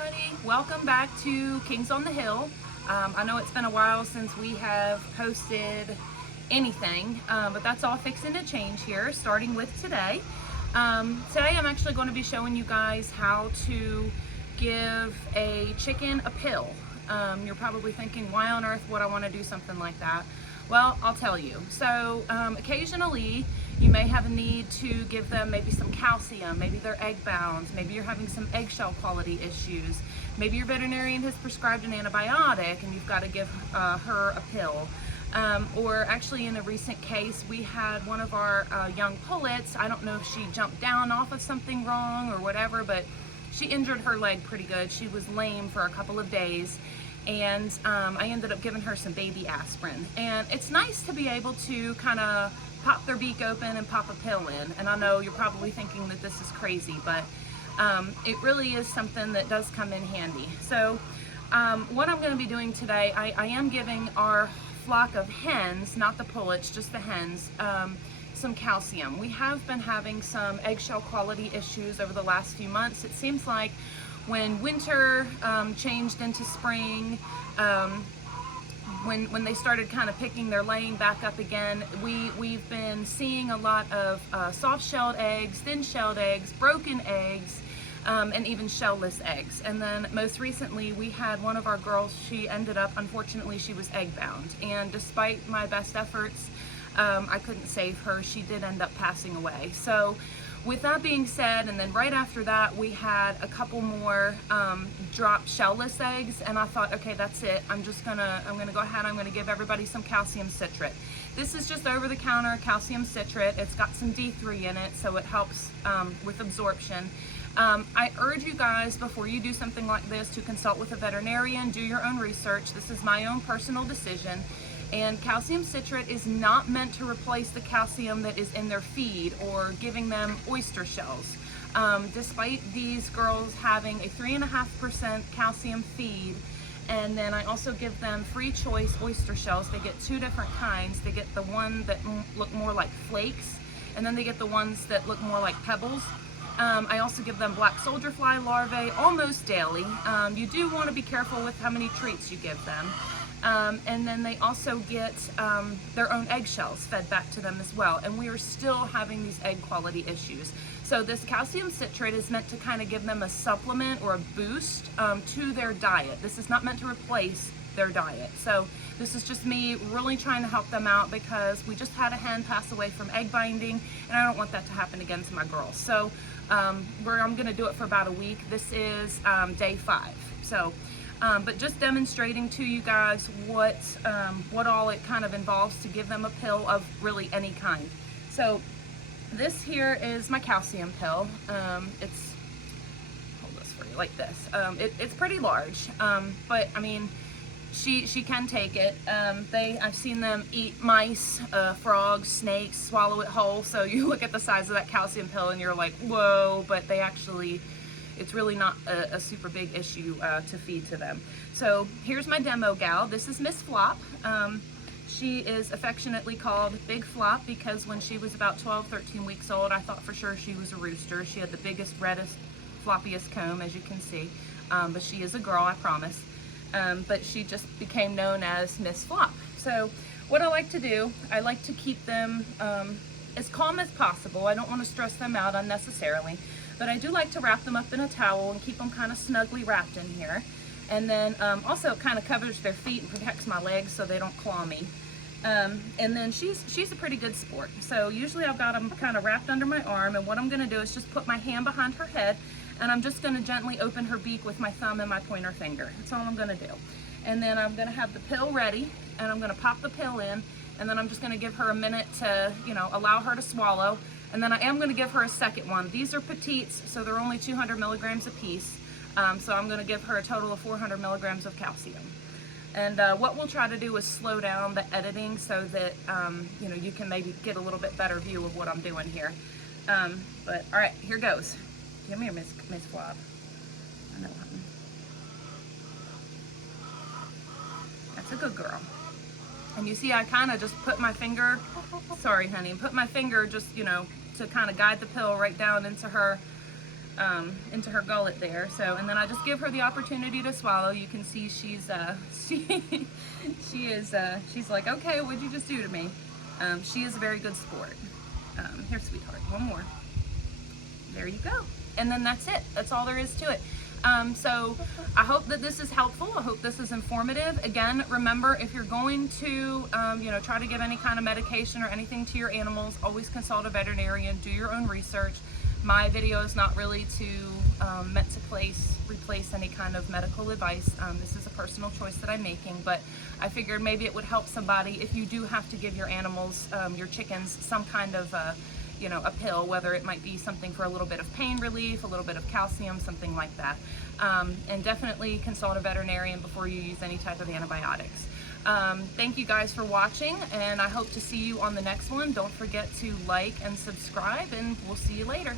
everybody, welcome back to Kings on the Hill. I know it's been a while since we have posted anything, but that's all fixing to change here, starting with today. Today I'm actually going to be showing you guys how to give a chicken a pill. You're probably thinking, why on earth would I want to do something like that? Well, I'll tell you. So occasionally you may have a need to give them maybe some calcium, maybe they're egg bound, maybe you're having some eggshell quality issues, maybe your veterinarian has prescribed an antibiotic and you've got to give her a pill. Or actually in a recent case, we had one of our young pullets. I don't know if she jumped down off of something wrong or whatever, but she injured her leg pretty good. She was lame for a couple of days. And I ended up giving her some baby aspirin. And it's nice to be able to kind of pop their beak open and pop a pill in. And I know you're probably thinking that this is crazy, but it really is something that does come in handy. So what I'm going to be doing today, I am giving our flock of hens, not the pullets, just the hens, some calcium. We have been having some eggshell quality issues over the last few months. It seems like when winter changed into spring, when they started kind of picking their laying back up again, we've been seeing a lot of soft-shelled eggs, thin-shelled eggs, broken eggs, and even shellless eggs. And then most recently we had one of our girls, she ended up, unfortunately, she was egg bound. And despite my best efforts, I couldn't save her. She did end up passing away. So with that being said, and then right after that, we had a couple more dropped shellless eggs, and I thought, okay, that's it. I'm gonna go ahead. I'm gonna give everybody some calcium citrate. This is just over-the-counter calcium citrate. It's got some D3 in it, so it helps with absorption. I urge you guys, before you do something like this, to consult with a veterinarian, do your own research. This is my own personal decision. And calcium citrate is not meant to replace the calcium that is in their feed or giving them oyster shells. Despite these girls having a 3.5% calcium feed, and then I also give them free choice oyster shells. They get two different kinds. They get the one that look more like flakes, and then they get the ones that look more like pebbles. I also give them black soldier fly larvae almost daily. You do want to be careful with how many treats you give them. And then they also get their own eggshells fed back to them as well. And we are still having these egg quality issues. So this calcium citrate is meant to kind of give them a supplement or a boost to their diet. This is not meant to replace their diet. So this is just me really trying to help them out, because we just had a hen pass away from egg binding, and I don't want that to happen again to my girls. So I'm going to do it for about a week. This is day 5. So but just demonstrating to you guys what all it kind of involves to give them a pill of really any kind. So this here is my calcium pill. It's, hold this for you like this. It's pretty large, but I mean, she can take it. I've seen them eat mice, frogs, snakes, swallow it whole. So you look at the size of that calcium pill and you're like, whoa, but they actually, it's really not a super big issue to feed to them. So here's my demo gal. This is Miss Flop. She is affectionately called Big Flop because when she was about 12, 13 weeks old, I thought for sure she was a rooster. She had the biggest, reddest, floppiest comb, as you can see. But she is a girl, I promise. But she just became known as Miss Flop. So what I like to do, I like to keep them as calm as possible. I don't want to stress them out unnecessarily. But I do like to wrap them up in a towel and keep them kind of snugly wrapped in here. And then also it kind of covers their feet and protects my legs so they don't claw me. And then she's a pretty good sport. So usually I've got them kind of wrapped under my arm, and what I'm going to do is just put my hand behind her head, and I'm just going to gently open her beak with my thumb and my pointer finger. That's all I'm going to do. And then I'm going to have the pill ready, and I'm going to pop the pill in, and then I'm just going to give her a minute to, allow her to swallow. And then I am going to give her a second one. These are petites, so they're only 200 milligrams a piece. So I'm going to give her a total of 400 milligrams of calcium. And what we'll try to do is slow down the editing so that, you can maybe get a little bit better view of what I'm doing here. But all right, here goes. Come here, Miss Flop. I know, honey. That's a good girl. And you see I kind of just put my finger, sorry honey, put my finger just, to kind of guide the pill right down into her into her gullet there. So, and then I just give her the opportunity to swallow. You can see she's she's like, okay, what'd you just do to me? She is a very good sport. Here, sweetheart, one more. There you go. And then that's it. That's all there is to it. So I hope that this is helpful. I hope this is informative. Again, remember, if you're going to, try to give any kind of medication or anything to your animals, always consult a veterinarian, do your own research. My video is not really meant to replace any kind of medical advice. This is a personal choice that I'm making, but I figured maybe it would help somebody if you do have to give your animals, your chickens, some kind of a pill, whether it might be something for a little bit of pain relief, a little bit of calcium, something like that. And definitely consult a veterinarian before you use any type of antibiotics. Thank you guys for watching, and I hope to see you on the next one. Don't forget to like and subscribe, and we'll see you later.